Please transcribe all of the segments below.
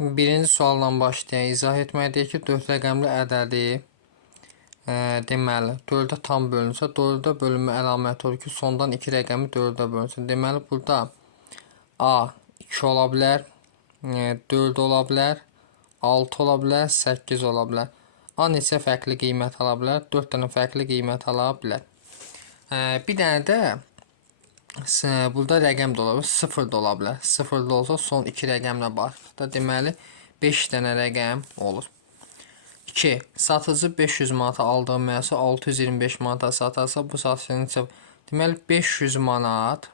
Birinci sualla başlayaq. İzah etməkdir ki, 4 rəqəmli ədədi deməli 4-ə tam bölünsə, 4-ə bölünmə əlaməti olur ki, sondan 2 rəqəmi 4-ə bölünsün. Deməli, burada A 2 ola bilər, 4 ola bilər, 6 ola bilər, 8 ola bilər. A neçə fərqli qiymət ala bilər? 4 dənə fərqli qiymət ala bilər. Bir dənə də burada rəqəm də ola bilər, 0 da ola bilər. 0 da olsa son 2 rəqəmlə başlayır. Deməli 5 dənə rəqəm olur. 2. Satıcı 500 manata aldığı məhsulu 625 manata satarsa bu satışın neçə? Deməli 500 manat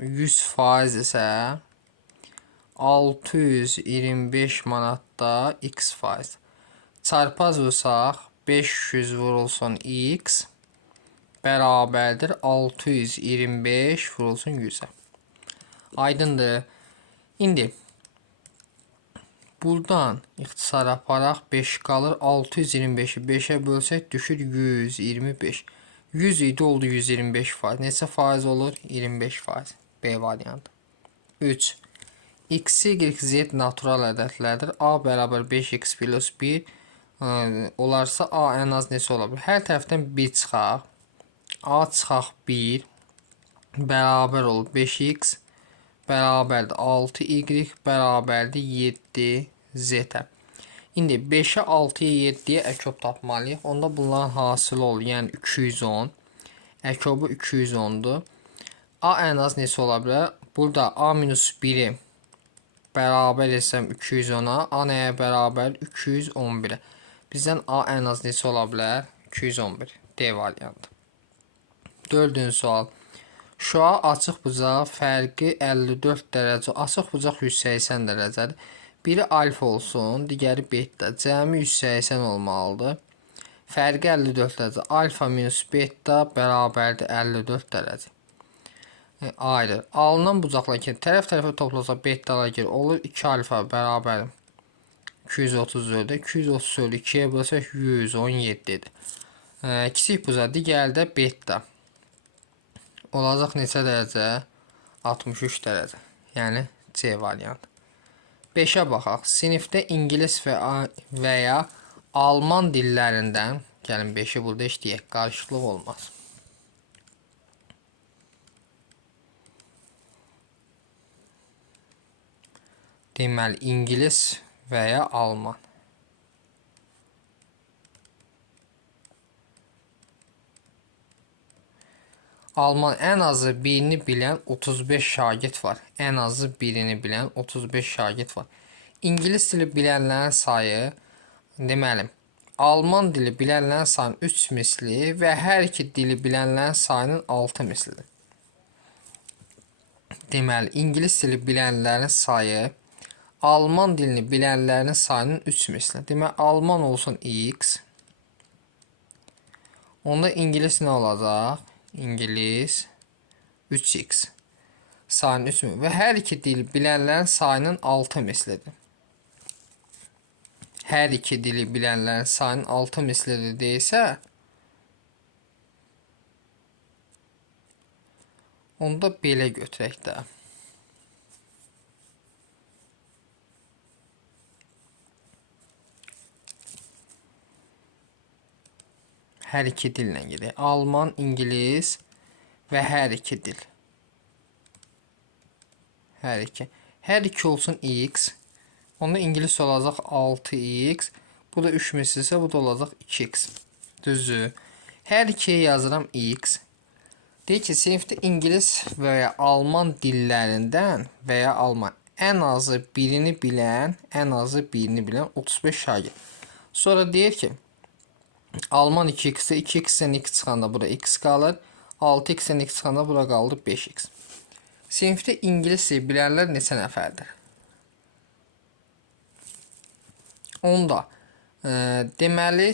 100% isə 625 manatda x faiz. Çarpaz vursaq 500 vurulsun x bərabərdir 625 vurulsun 100-ə. Aydındır. İndi buradan ixtisar aparaq 5 qalır. 625-i 5-ə bölsək düşür 125. 100 idi oldu 125%. Neçə faiz olur? 25%. B variantı. 3. X, Y, Z natural ədədlərdir. A bərabər 5x plus 1 olarsa A ən az neçə ola bilər? Hər tərəfdən 1 çıxaq. A çıxaq 1 bərabər olur 5x bərabərdir 6y bərabərdir 7z. İndi 5-ə 6-ya 7-yə əkob tapmalıyıq. Onda bunların hasılı olur. Yəni 210. Əkobu 210-dur. A ən az neçə ola bilər? Burada A minus 1-i bərabər etsəm 210-a. A nəyə bərabər? 211-ə. Bizdən A ən az neçə ola bilər? 211. D variantı. 4-cü sual. Şua açıq bucaq fərqi 54 dərəcə, açıq bucaq 180 dərəcədir. Biri alfa olsun, digəri beta. Cəmi 180 olmalıdır. Fərqi 54 dərəcə. Alfa minus beta bərabərdir 54 dərəcə. Ayrı. Alınan bucaqlar ki, tərəf-tərəfə toplasaq betalar girir. Olur 2 alfa bərabər 234-də. 234-ü 2-yə bölsək 117-dir. Kiçik bucaq, digəri də beta. Olacaq neçə dərəcə? 63 dərəcə. Yəni C variantı. 5-ə baxaq. Sinifdə ingilis və ya alman dillərindən, gəlin 5-i burada işləyək, qarışıqlıq olmaz. Deməli, ingilis və ya alman. Alman ən azı birini bilən 35 şagird var. Ən azı birini bilən 35 şagird var. İngilis dili bilənlərin sayı, deməli, alman dili bilənlərin sayının 3 misli və hər iki dili bilənlərin sayının 6 mislidir. Deməli, ingilis dili bilənlərin sayı, alman dilini bilənlərin sayının 3 misli. Deməli, alman olsun x. Onda ingilis nə olacaq? İngilis 3x sayının 3 misli və hər iki dil bilənlərin sayının 6 mislidir. Hər iki dili bilənlərin sayının 6 mislidir deyilsə, onda belə götürək də. Hər iki dillə gedək. Alman, ingilis və hər iki dil. Hər iki. Hər iki olsun x. Onda ingilis olacaq 6x. Bu da 3 misilsə, bu da olacaq 2x. Düzdür. Hər ikiyə yazıram x. Deyək ki, sinifdə ingilis və ya alman dillərindən və ya alman ən azı birini bilən 35 şagird. Sonra deyir ki, alman 2x-də 2x-dən x çıxanda bura x qalır. 6x-dən x çıxanda bura qaldı 5x. Sinifdə ingilis dili bilənlər neçə nəfərdir? Onda deməli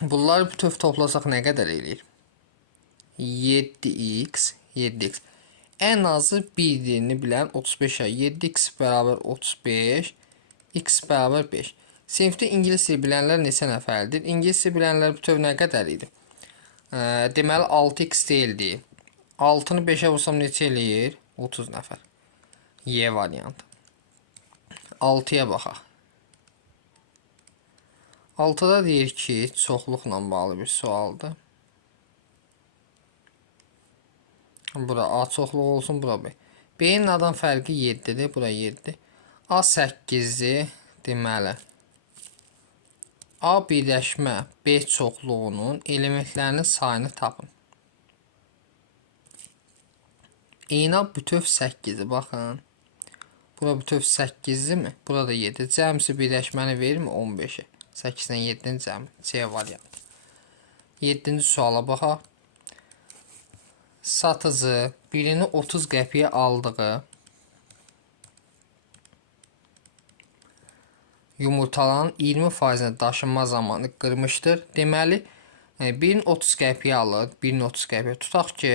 bunları bütöv toplasaq nə qədər eləyir? 7x. Ən azı bir dilini bilən 35. 7x bərabər 35, x bərabər 5. Sinifdə ingilis dili bilənlər neçə nəfərdir? İngilis dili bilənlər bütöv nə qədər idi? Deməli 6x deyildi. 6-nı 5-ə vursam neçə eləyir? 30 nəfər. Y variantı. 6-ya baxaq. 6-da deyir ki, çoxluqla bağlı bir sualdır. Bura A çoxluq olsun, bura B. B-nin adan fərqi 7-dir, bura 7. A 8-dir, deməli. A birləşmə B çoxluğunun elementlərinin sayını tapın. İna bütöv 8-dir, baxın. Bura bütöv 8-dir mi? Burada 7. Cəmsi birləşməni verir mi? 15-i. 8-dən 7-nin cəmi. C variantı. 7-ci suala baxaq. Satıcı birini 30 qəpiyə aldığı yumurtaların 20%-ni daşınma zamanı qırmışdır. Deməli, birini 30 qəpiyə alır, birini 30 qəpiyə. Tutaq ki,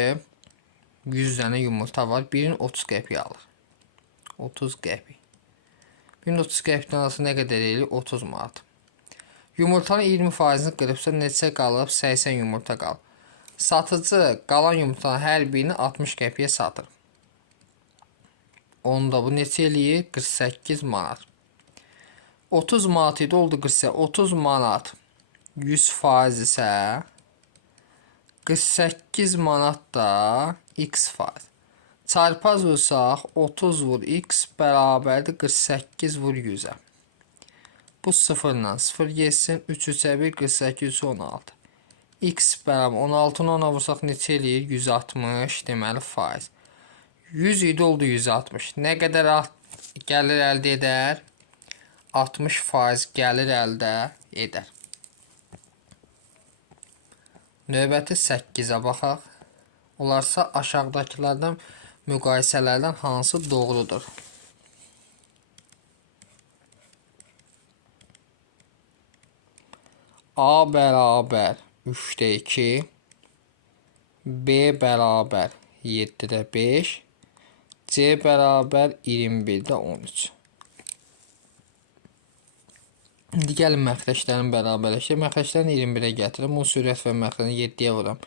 100 dənə yumurta var, birini 30 qəpiyə alır. 30 qəpi. Birini 30 qəpdən alırsa nə qədər eləyir? 30 manat. Yumurtanın 20%-ni qırıbsa neçə qalıb? 80 yumurta qalıb. Satıcı qalan yumurtanın hər birini 60 qəpiyə satır. Onda bu neçə eləyir? 48 manat. 30 manat idi, oldu 48. 30 manat 100% isə 48 manat da x%. Çarpaz vursaq 30 vur x bərabərdir 48 vur 100-ə. Bu 0-dan 0 geçsin. 3 3-ə 1 48 16. X bərabər 16-nı ona vursaq neçə eləyir? 160 deməli faiz. 100 idi, oldu 160. Nə qədər gəlir əldə edər? 60% gəlir əldə edər. Növbəti 8-ə baxaq. Olarsa aşağıdakılardan müqayisələrdən hansı doğrudur? A bərabər 3-də 2, B bərabər 7-də 5, C bərabər 21-də 13. İndi gəlin məxrəclərin bərabərləşdir. Məxrəclərini 21-ə gətirim. Bunu sürət və məxrəcini 7-yə vuram.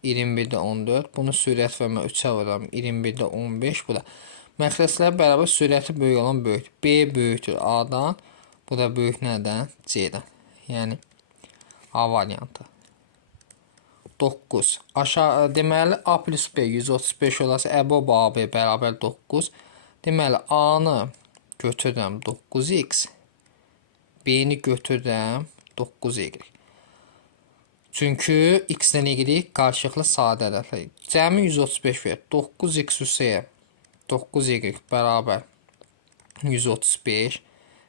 21-də 14. Bunu sürət və 3-ə vuram. 21-də 15. Bu da. Məxrəclər bərabər sürəti böyük olan böyük. B böyükdür A-dan. Bu da böyük nədən? C-dən. Yəni A variantı. 9. Aşağı deməli A plus B 135 olarsa əbob AB bərabər 9. Deməli A-nı götürürəm 9x. B-ni götürürəm 9y. Çünki x-dən y qarşılıqlı sadə ədədlər. Cəmi 135 verir. 9x üstəyə 9y bərabər 135.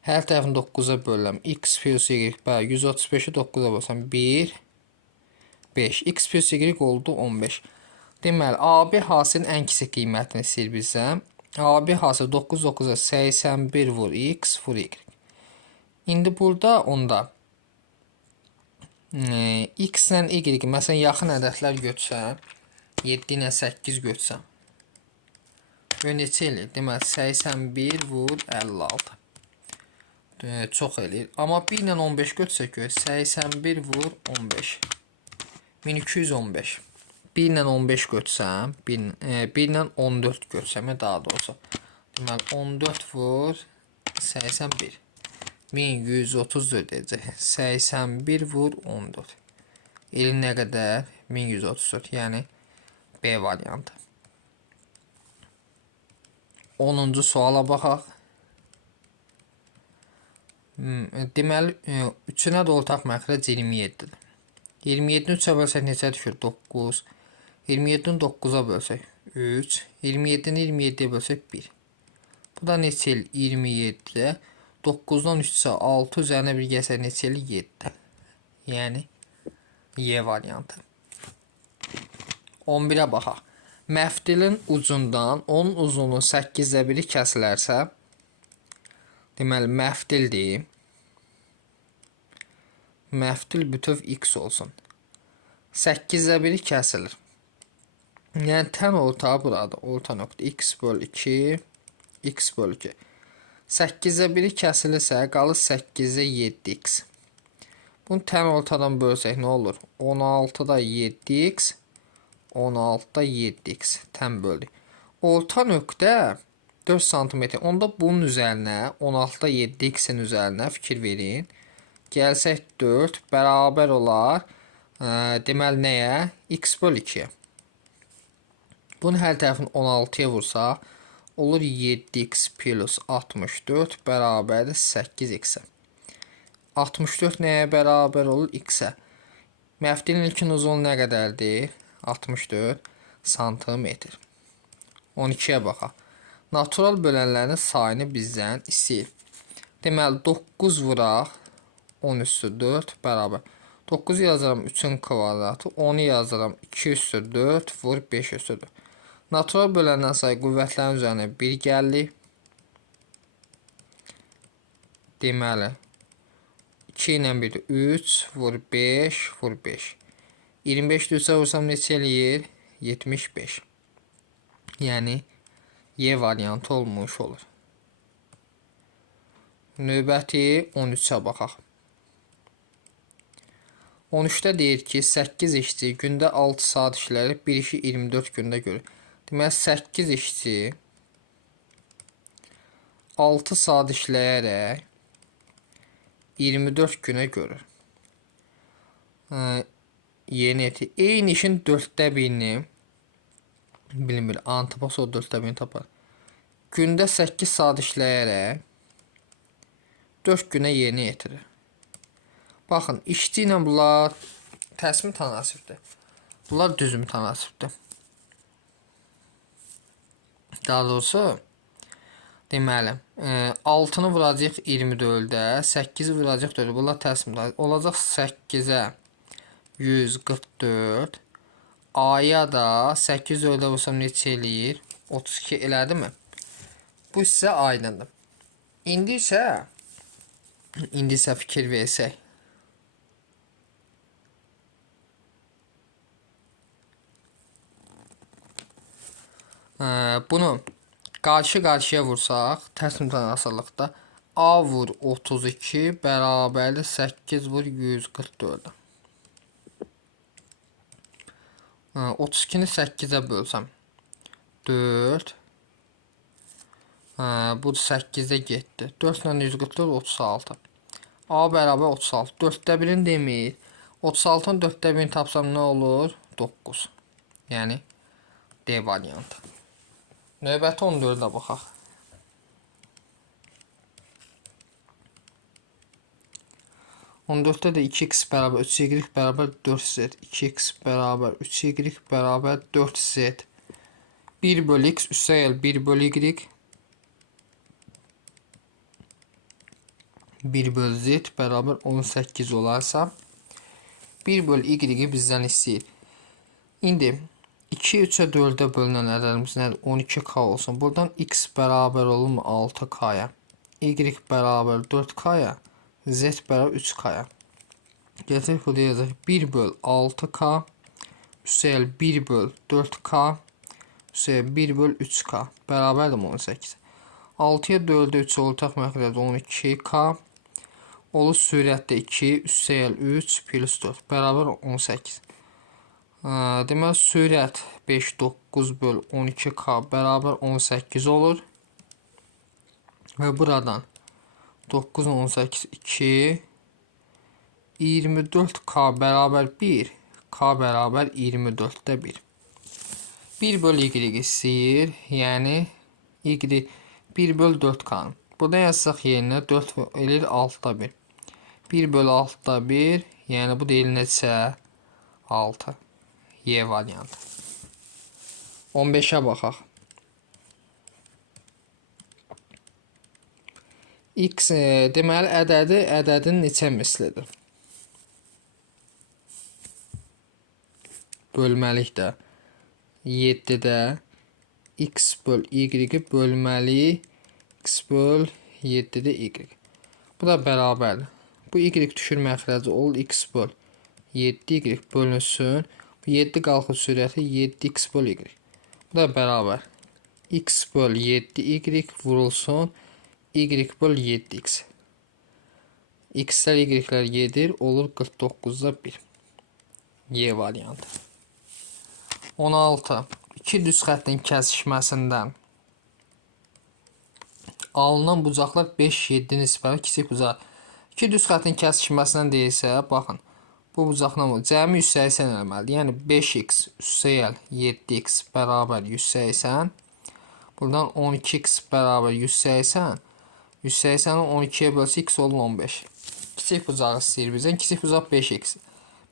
Hər tərəfini 9-a bölürəm. X plus y bərabər 135-i 9-a bölsəm 1, 5. X plus y oldu 15. Deməli, AB hasilin ən kiçik qiymətini istəyir bizdən. AB hasil 9 9-a 81 vur x vur y. İndi burada onda x ilə y, məsələn, yaxın ədədlər götürsəm, 7 ilə 8 götürsəm, və neçə eləyir? Deməli, 81 vur 56. Çox eləyir. Amma 1 ilə 15 götürsək, 81 vur 15. 1215. 1 ilə 15 götürsəm, 1 ilə 14 götürsəm, daha doğrusu. Deməli, 14 vur 81. 1134 edəcək. 81 vur 14. Eli nə qədər? 1134. Yəni B variantı. 10-cu suala baxaq. Deməli, 3-ünə də ortaq məxrəc 27-dir. 27-ni 3-ə bölsək neçə düşür? 9. 27-ni 9-a bölsək 3. 27-ni 27-yə bölsək 1. Bu da neçə il? 27-də 9-dan 3-sə 6 üzərinə bir gəlsək neçə il? 7. Yəni Y variantı. 11-ə baxaq. Məftilin ucundan onun uzunluğu 8-də 1-i kəsilərsə, deməli, məftildir. Məftil bütöv x olsun. 8-də 1-i kəsilir. Yəni, tən ortağı burada. Orta nöqtə x böl 2, x böl 2. 8-də 1-i kəsilirsə, qalır 8-də 7x. Bunu tən ortadan bölsək nə olur? 16-da 7x, 16-da 7x tən böldük. Orta nöqtə 4 santimetr. Onda bunun üzərinə 16'da 7x'in üzərinə fikir verin. Gəlsək 4 bərabər olar. Deməli nəyə? X böl 2'yə. Bunun hər tərəfini 16'ya vursaq, olur 7x plus 64 bərabərdir 8x'ə. 64 nəyə bərabər olur? X'ə. Məftilin ilkin uzunluğu nə qədərdir? 64 santimetr. 12'yə baxaq. Natural bölənlərin sayını bizdən istəyir. Deməli 9 vuraq 10 üstü 4 bərabər. 9 yazaram 3'ün kvadratı, 10'u yazaram 2 üstü 4 vur 5 üstü 4. Natural bölənlərin sayı qüvvətlərin üzərinə 1 gəlir. Deməli 2 ilə 1 3 vur 5 vur 5. 25 3'ə vursam neçə eləyir? 75. Yəni Y variantı olmuş olur. Növbəti 13'ə baxaq. 13'də deyir ki, 8 işçi gündə 6 saat işləri, bir işi 24 gündə görür. Deməli 8 işçi 6 saat işləyərək 24 günə görür. Yeni eti. Eyni işin 4'də birini bilmir. Antipas o 4'də birini tapar. Gündə 8 saat işləyərək 4 günə yeni yetirir. Baxın, işçi ilə bunlar tərsmi tənasibdir. Bunlar düzüm tənasibdir. Daha doğrusu deməli 6'nı vuracaq 24'də, 8'i vuracaq 4'də. Bunlar tərsmi tənasibdir. Olacaq 8'ə 144. A'ya da 8 4'ə vursam neçə eləyir? 32 elədi mi? Bu sizə aydındır. İndi isə fikir versək. Bunu qarşı-qarşıya vursaq, tərs mütənalı asıllıqda A vur 32 bərabərdir 8 vur 144. 32'ni 8'ə bölsəm 4. Bu 8'də getdi. 4 ilə 144 36. A bərabər 36. 4'də 1'in demir. 36'ın 4'də 1'ini tapsam nə olur? 9. Yəni D variantı. Növbəti 14'ə baxaq. On 4'te de 2x bərabər 3y bərabər 4z. 2x bərabər 3y bərabər 4z. 1 bölü x üstəgəl 1 bölü y. 1 bölü z bərabər 18 olarsa 1 bölü y bizdən istəyir. İndi 2 3'ə 4'ə bölünən ədədimiz nədir? 12k olsun. Buradan x bərabər olur mu 6k'ya? Y bərabər 4k'ya? Z bərabər 3k'ya. Gətirək burada yazaq. 1 böl 6k üstəgəl 1 böl 4k üstəgəl 1 böl 3k bərabərdir 18. 6'ya 4'ə 3 ortaq məxrəcdə 12k olur sürətdə 2 üstəgəl 3 plus 4 bərabər 18. Deməli sürət 5 9 böl 12k bərabər 18 olur. Və buradan 9 18 2 24k bərabər 1 k bərabər 24'də 1. 1 böl y istəyir. Yəni y 1 böl 4k. Burada yazsaq yerinə 4 eləyir 6'da 1. 1 böl 6'da 1. Yəni bu deyil neçə? 6. Y variantı. 15'ə baxaq. X deməli ədədin neçə mislidir? Bölməlikdə 7'də x böl y bölməli x böl 7'də y. Bu da bərabərdir. Bu y düşür məxrəci olur x böl 7y bölünsün. Bu 7 qalxır sürəti 7x böl y. Bu da bərabər. X böl 7y vurulsun. Y böl 7x. X'lər y'lər yedir. Olur 49'da 1. Y variantı. 16. İki düz xəttin kəsişməsindən Alınan bucaqlar 5-7 nisbəli kiçik bucaq. İki düz xəttin kəsişməsindən deyilsə, baxın. Bu bucaqla bu cəmi 180 eləməlidir. Yəni 5x üstəgəl 7x bərabər 180. Buradan 12x bərabər 180. 180-i 12-yə bölsə x olur 15. Kiçik bucağı istəyir bizdən. Kiçik bucaq 5x.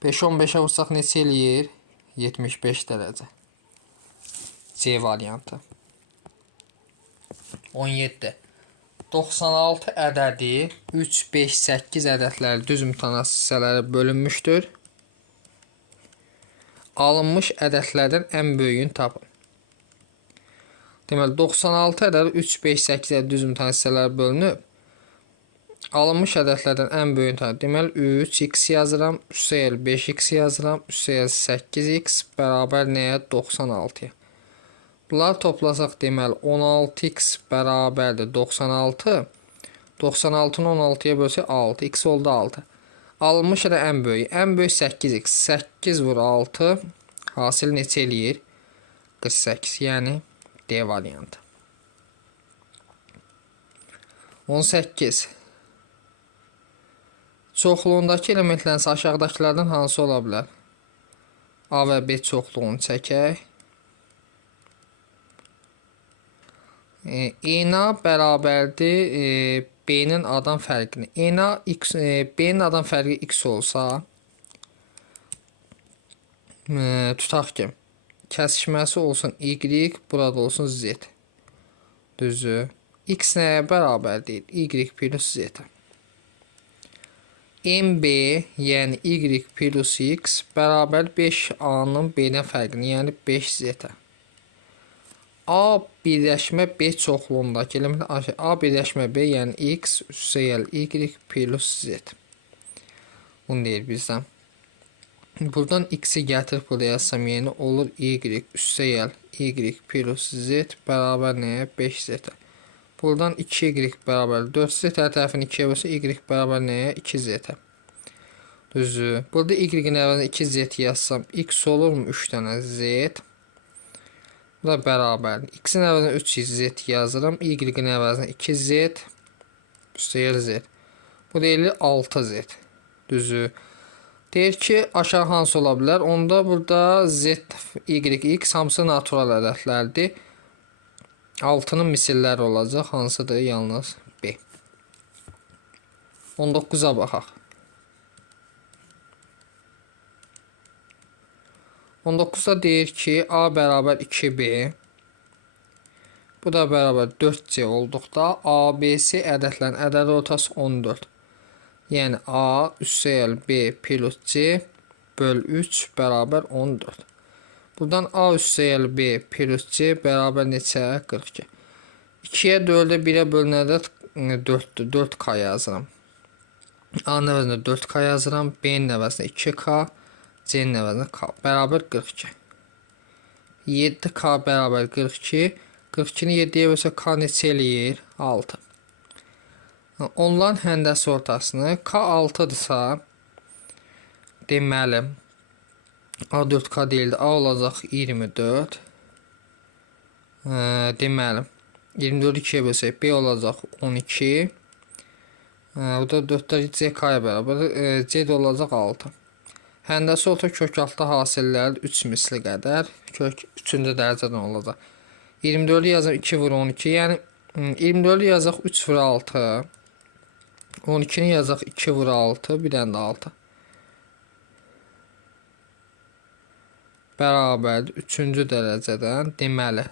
5-i 15-ə vursaq neçə eləyir? 75 dərəcə. C variantı. 17. 96 ədədi 3, 5, 8 ədədləri düz mütənasib hissələrə bölünmüşdür. Alınmış ədədlərdən ən böyüyünü tapın. Deməli, 96 ədədi 3, 5, 8 ədəd düz mütənasib hissələrə bölünüb. Alınmış ədədlərdən ən böyüyünü tapın. Deməli, 3x yazıram, üstəgəl 5x yazıram, üstəgəl 8x bərabər nəyə? 96-ya. Bunları toplasaq deməli 16x bərabərdir 96. 96-nı 16-ya bölsək 6. X oldu 6. Alınmış da ən böyük. Ən böyük 8x. 8 vur 6. Hasil neçə eləyir? 48. Yəni D variantı. 18. Çoxluğundakı elementlərin aşağıdakılardan hansı ola bilər? A və B çoxluğunu çəkək. ENA bərabərdir B-nin A-dan fərqini. ENA B-nin A-dan fərqi X olsa, tutaq ki, kəsişməsi olsun Y, burada olsun Z. Düzdür. X nəyə bərabərdir? Y plus Z. MB, yəni Y plus X bərabər 5A-nın B-dən fərqini, yəni 5Z. A birləşmə B çoxluğundakı element A birləşmə B, yəni X üstəgəl Y plus Z. Bunu deyir bizdən. Buradan X-i gətirib buraya yazsam, yəni olur Y üstəgəl Y plus Z bərabər nəyə? 5Z. Buradan 2Y bərabər 4Z, hər tərəfini 2-yə bölsə Y bərabər nəyə? 2Z. Düzdür. Burada Y-in əvəzinə 2Z yazsam, X olurmu? 3 dənə Z. Bu da bərabər. X-in əvəzinə 3Z yazıram. Y-in əvəzinə 2Z. Üstəgəl Z. Bu deyilir 6Z. Düzü. Deyir ki, aşağı hansı ola bilər? Onda burada Z, Y, X hamısı natural ədədlərdir. 6-nın misilləri olacaq. Hansıdır? Yalnız B. 19-a baxaq. 19-da deyir ki, A bərabər 2B. Bu da bərabər 4C olduqda ABC ədədlərin ədəd ortası 14. Yəni A üstəgəl B plus C böl 3 bərabər 14. Buradan A üstəgəl B plus C bərabər neçə? 42. 2-yə 4-ə 1-ə bölünədə 4-dür. 4K yazıram. A-nın əvəzinə 4K yazıram. B-nin əvəzinə 2K. C-nin əvəzinə K bərabər 42. 7K bərabər 42. 42-ni 7-yə bölsə K neçə eləyir? 6. Onların həndəsi ortasını K 6-dırsa, deməli A 4K deyildi. A olacaq 24. Deməli 24-ü 2-yə bölsək B olacaq 12. Bu da 4-də C-K-ya bərabər. C də olacaq 6. Həndəsi orta kök altda hasillər 3 misli qədər. Kök 3-cü dərəcədən olacaq. 24-ü yazaq 2 vur 12. Yəni 24-ü yazaq 3 vur 6. 12-ni yazaq 2 vur 6. Bir dənə də 6. Bərabərdir 3-cü dərəcədən. Deməli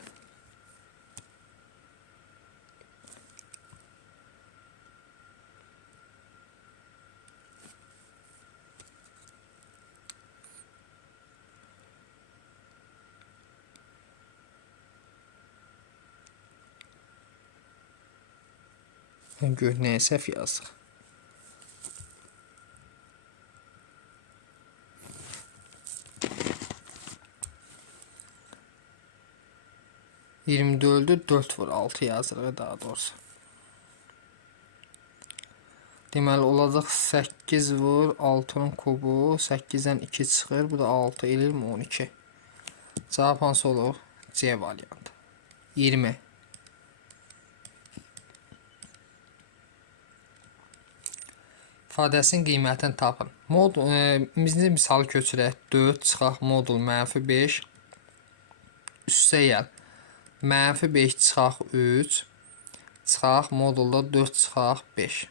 Nəyə səhv yazıq. Iyirmi 4 vur 6 yazırıq daha doğrusu. Deməli olacaq 8 vur 6-nın kubu. 8-dən 2 çıxır. Bu da 6 elirmi 12. Cavab hansı olur? C variantı. 20. ifadəsinin qiymətini tapın. Bizim misal köçürək. 4 çıxaq modul -5 üstəgəl -5 çıxaq 3 çıxaq modulda 4 çıxaq 5.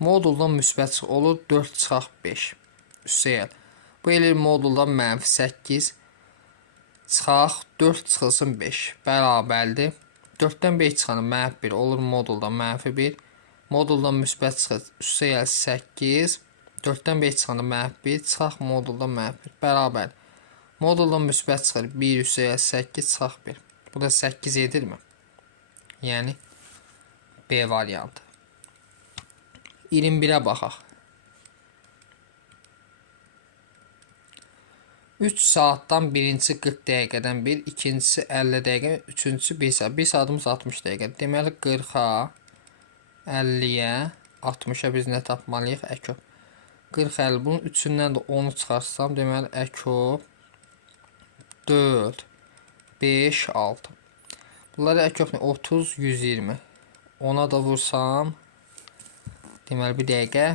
Moduldan müsbət çıx olur 4 çıxaq 5 üstəgəl. Bu eləyir modulda -8 çıxaq 4 çıxılsın 5 bərabərdir. 4-dən 5 çıxanı -1 olur modulda -1. Moduldan müsbət çıxır üstəgəl 8. 4-dən 5 çıxanı -1 çıxaq modulda -1 bərabər. Moduldan müsbət çıxır 1 üstəgəl 8 çıxaq 1. Bu da 8 edirmi? Yəni B variantı. 21-ə baxaq. 3 saatdan birinci 40 dəqiqədən 1, ikincisi 50 dəqiqə, üçüncüsü 1 saat. 1 saatımız 60 dəqiqə. Deməli 40-a, 50-yə, 60-a biz nə tapmalıyıq? Əkop. 40, 50. Bunun üçündən də 10'u çıxarsam, deməli əkop 4, 5, 6. Bunları əkop 30, 120. Ona da vursam, deməli bir dəqiqə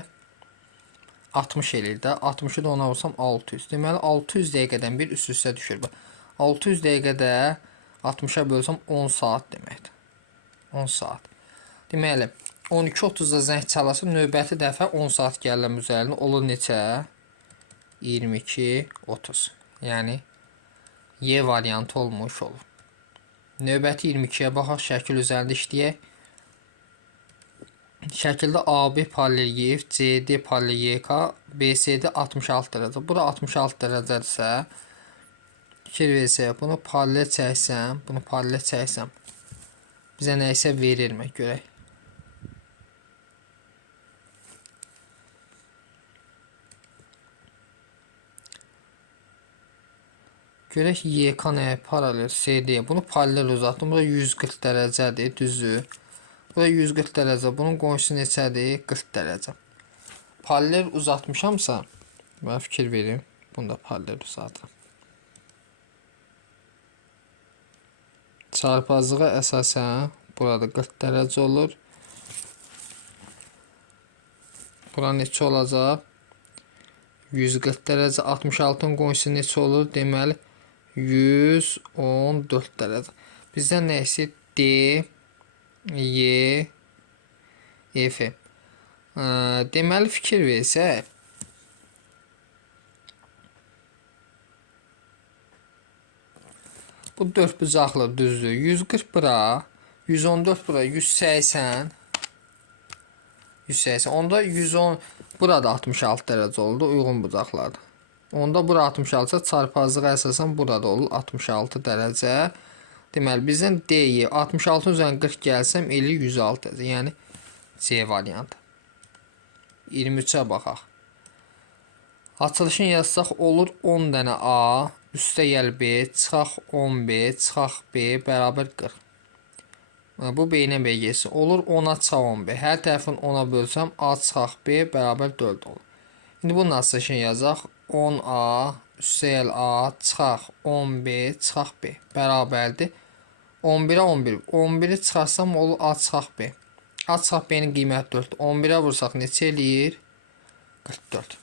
60 eləyir də. 60'ı da ona vursam 600. Deməli 600 dəqiqədən bir üst-üstə düşür bu. 600 dəqiqədə 60'a bölsəm 10 saat deməkdir. 10 saat. Deməli 12:30-da zəng çalası növbəti dəfə 10 saat gələm üzərinə olur neçə? 22:30. Yəni Y variantı olmuş olur. Növbəti 22'yə baxaq, şəkil üzərində işləyək. Şəkildə AB paralel CD paralel YK, BCD 66 dərəcə. Bura 66 dərəcədirsə, fikir versək, bunu paralel çəksəm, bizə nə isə verirmi? Görək. Görək YK nəyə paralel, CD. Bunu paralel uzatdım. Burada 140 dərəcədir, düzdür. Burada 140 dərəcə. Bunun qonşusu neçədir? 40 dərəcə. Paralel uzatmışamsa, mən fikir verim. Bunu da paralel uzatıram. Çarpazlığa əsasən burada 40 dərəcə olur. Bura neçə olacaq? 140 dərəcə. 66'ın qonşusu neçə olur? Deməli 114 dərəcə. Bizdən nə istəyir? D, Y, F. Deməli fikir versək, bu 4 bucaqlı düzdür. 140 bura, 114 bura, 180. 180. Onda 110 burada 66 dərəcə oldu, uyğun bucaqlardır. Onda bura 66 çarpazlığa əsasən burada olur 66 dərəcə. Deməli bizdən D-yi 66 üzərinə 40 gəlsəm eli 106 dərəcə. Yəni C variantı. 23'ə baxaq. Açılışını yazsaq olur 10 dənə A üstəgəl B çıxaq 10B çıxaq B bərabər 40. Bu B-nin BG-si olur 10'a çıxaq 10B. Hər tərəfini 10'a bölsəm A çıxaq B bərabər 4 olur. İndi bunun açılışını yazaq. 10A üstəgəl A çıxaq 10B çıxaq B bərabərdir. 11'ə 11. 11'i çıxarsam olur A çıxaq B. A çıxaq B-nin qiyməti 4. 11'ə vursaq neçə eləyir? 44.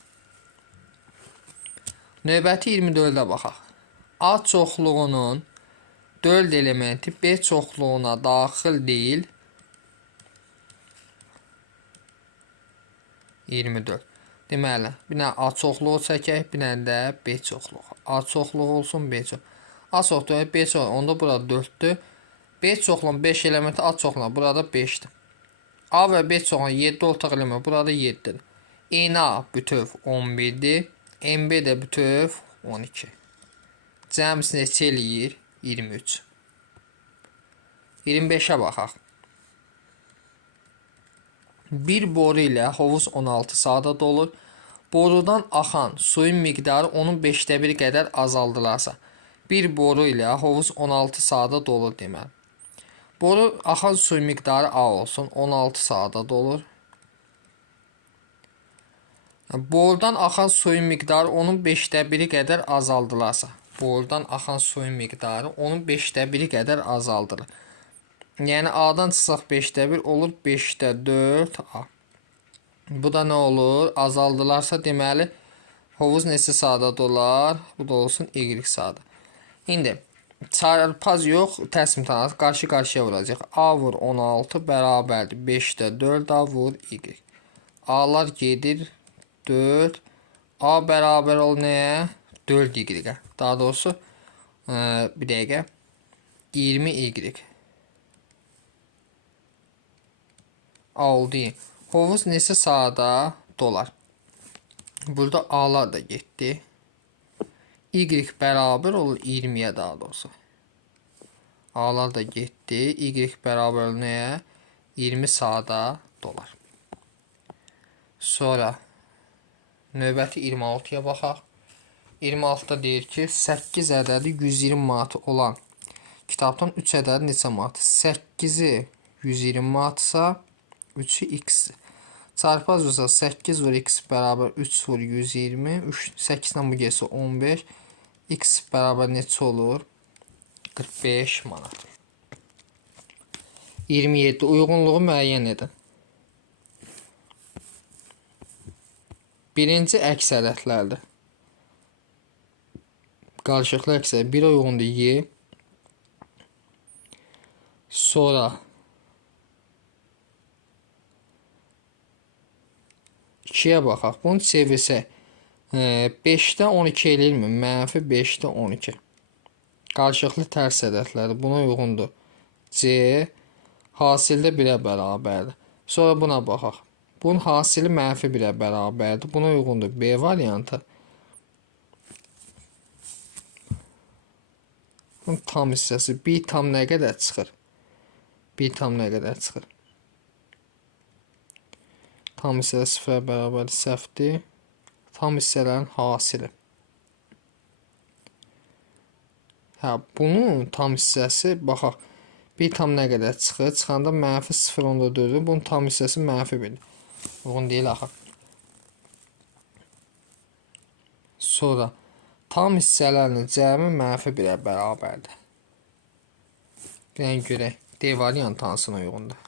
Növbəti 24'ə baxaq. A çoxluğunun 4 elementi B çoxluğuna daxil deyil. 24. Deməli, bir dənə A çoxluğu çəkək, bir dənə də B çoxluğu. A çoxluğu olsun, B çoxluğu. A çoxluğu, B çoxluğu. Onda burada 4'dür. B çoxluğunun 5 elementi A çoxluğuna burada 5'dir. A və B çoxluğunun 7 ortaq elementi burada 7'dir. A bütöv 11'dir. MB də bütöv 12. Cəmsi neçə eləyir? 23. 25'ə baxaq. Bir boru ilə hovuz 16 saata dolur. Borudan axan suyun miqdarı onun 5'də 1 qədər azaldılarsa, bir boru ilə hovuz 16 saata dolur deməli. Boru axan suyun miqdarı A olsun, 16 saata dolur. Borudan axan suyun miqdarı onun 5'də 1 qədər azaldılarsa, borudan axan suyun miqdarı onun 5'də 1 qədər azaldılır. Yəni A'dan çıxsaq 5'də 1 olur 5'də 4 A. Bu da nə olur? Azaldılarsa deməli hovuz neçə saata dolar? Bu da olsun y saata. İndi çarpaz yox, tərs imtahanı qarşı-qarşıya vuracaq. A vur 16 bərabərdir 5-də 4 A vur y. A'lar gedir 4. A bərabər ol nəyə? 4 y. Daha doğrusu bir dəqiqə 20 y. A oldu. Hovuz neçə saata dolar? Burada A'lar da getdi. Y bərabər olur 20-yə daha doğrusu. A'lar da getdi. Y bərabər olur nəyə? 20 saata dolar. Sonra növbəti 26-ya baxaq. 26-da deyir ki, 8 ədədi 120 manat olan kitabdan 3 ədədi neçə manat? 8-i 120 manatsa 3-ü x-dir. Çarpaz olsa 8 vur x bərabər 3 vur 120. 8-dən bu gəlsə 15. X bərabər neçə olur? 45 manat. 27. Uyğunluğu müəyyən edin. Birinci əksəriyyətlərdir. Qarşılıqlı əksəriyyət 1-ə uyğundur y. Sonra 2-yə baxaq. Bunu çevirsək 5-də 12 eləyirmi? Mənfi 5-də 12. Qarşılıqlı tərs ədədləri buna uyğundur. C hasildə 1-ə bərabərdir. Sonra buna baxaq. Bunun hasili mənfi 1-ə bərabərdir. Buna uyğundur B variantı. Bunun tam hissəsi 1 tam nə qədər çıxır? 1 tam nə qədər çıxır? Tam hissələr 0-ə bərabər səhvdir. Tam hissələrin hasili. Bunun tam hissəsi, baxaq, 1 tam nə qədər çıxır? Çıxanda mənfi 0.4-dür. Bunun tam hissəsi mənfi 1-dir. Uyğun deyil axı. Sonra tam hissələrinin cəmi mənfi 1-ə bərabərdir. Bir dənə görək. D variantı hansına uyğundur?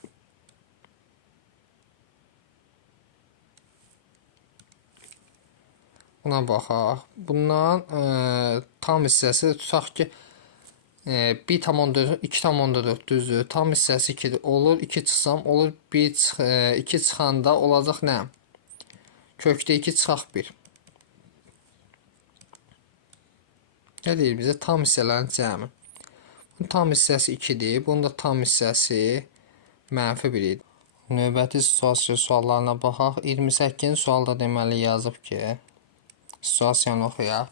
Buna baxaq. Bundan tam hissəsi tutaq ki 1,4 2,4 düzdür. Tam hissəsi 2-dir. Olur 2 çıxsam olur 2 çıxanda olacaq nə? Kökdə 2 çıxaq 1. Nə deyir bizə? Tam hissələrin cəmi. Bunun tam hissəsi 2-dir. Bunun da tam hissəsi mənfi 1 idi. Növbəti situasiya suallarına baxaq. 28-ci sualda deməli yazıb ki, situasiyanı oxuyaq.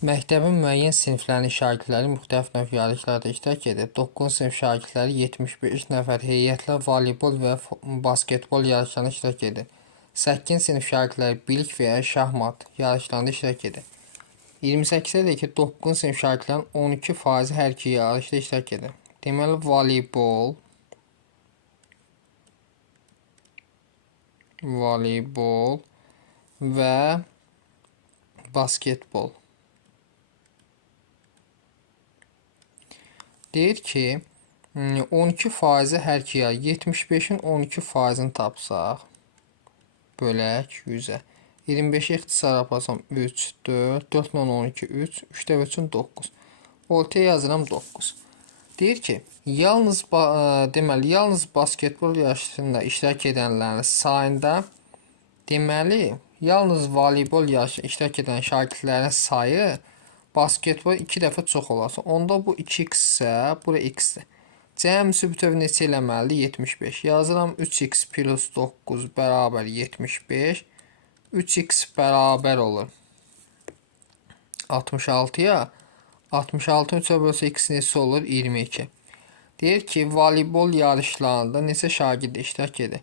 Məktəbin müəyyən siniflərinin şagirdləri müxtəlif növ yarışlarda iştirak edir. 9 sinif şagirdləri 75 nəfər heyətlə voleybol və basketbol yarışlarında iştirak edir. 8 sinif şagirdləri bilik və ya şahmat yarışlarında iştirak edir. 28-də deyir ki, 9 sinif şagirdlərin 12% hər iki yarışda iştirak edir. Deməli, voleybol və basketbol. Deyir ki, 12% hər iki yarış, 75-in 12%-ni tapsaq, bölək 100-ə. 25 ixtisar yapasam 3, 4, 4 ilə 12, 3, 3-də 3-ün 9. Ortaya yazıram 9. Deyir ki, yalnız basketbol yarışında iştirak edənlərin sayında, deməli, yalnız voleybol yarışında iştirak edən şagirdlərin sayı basketbol 2 dəfə çox olarsa, onda bu 2x isə, bura x-dir. Cəmsi bütöv neçə eləməlidir? 75. Yazıram 3x plus 9 bərabər 75. 3x bərabər olur 66-ya. 66-ın 3-ə bölsə x neçə olur? 22. Deyir ki, voleybol yarışlarında neçə şagird iştirak edir?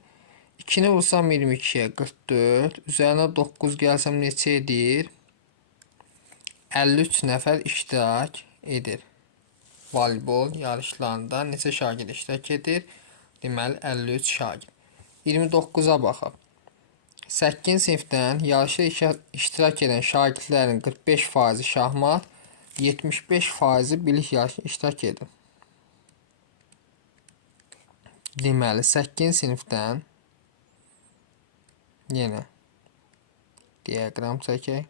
2-ni vursam 22-yə 44. Üzərinə 9 gəlsəm neçə edir? 53 nəfər iştirak edir. Voleybol yarışlarında neçə şagird iştirak edir? Deməli, 53 şagird. 29-a baxaq. 8 sinifdən yarışda iştirak edən şagirdlərin 45% şahmat, 75% bilik yarışında iştirak edir. Deməli, 8 sinifdən Yenə diaqram çəkək.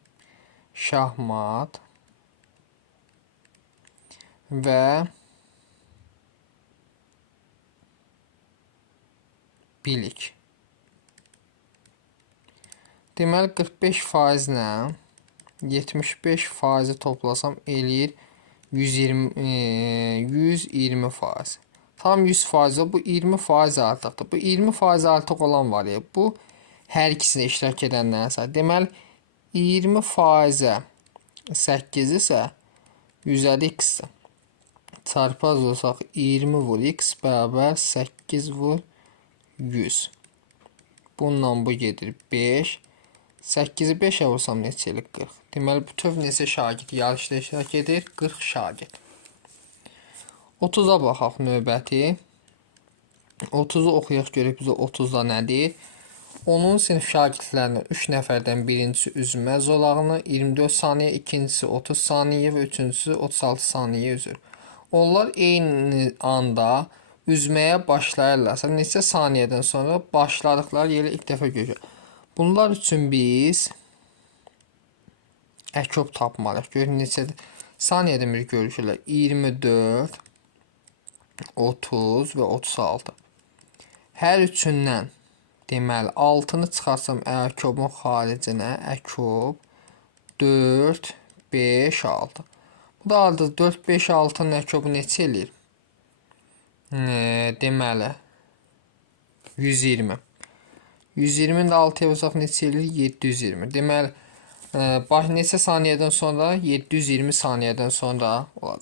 Şahmat və bilik. Deməli 45% ilə 75% toplasam eləyir 120%. Tam 100% bu 20% artıqdır. Bu 20% artıq olan var ya, bu hər ikisində iştirak edənlərin sayı. Deməli 20%-ə 8 isə 100-ə x çarpaz olsaq 20 vur x bərabər 8 vur 100. Bundan bu gedir 5. 8-i 5-ə vursam neçə eləyir? 40. Deməli, bütöv neçə şagird yarışda iştirak edir? 40 şagird. 30-a baxaq növbəti. 30-u oxuyaq görək bizə 30-da nədir? Onun sinif şagirdlərindən 3 nəfərdən birincisi üzmə zolağını 24 saniyə, ikincisi 30 saniyə və üçüncüsü 36 saniyə üzür. Onlar eyni anda üzməyə başlayırlarsa neçə saniyədən sonra başladıqları yerə ilk dəfə görür. Bunlar üçün biz əkob tapmalıyıq. Görün neçədir? Saniyədən bir görüşürlər. 24, 30 və 36. Hər üçündən deməli 6-nı çıxarsam əkobun xaricinə əkob 4, 5, 6. Bu da arada 4, 5, 6-nın əkobu neçə eləyir? Deməli 120. 120-ni də 6-ya vursaq neçə eləyir? 720. Deməli neçə saniyədən sonra? 720 saniyədən sonra olacaq.